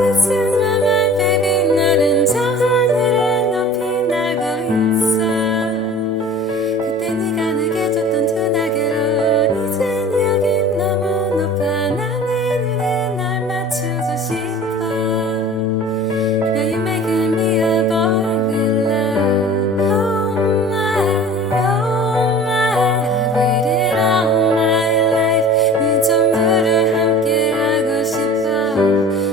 listen my mind, baby. 나는 저 하늘에 높이 날고 있어. 그때 네가 내게 줬던 두 날개로 이젠 여긴 너무 높아. 난 내 눈에 널 맞추고 싶어. Now you're making me a boy with love. Oh my, I've waited all my life. 네 전부를 함께 하고 싶어.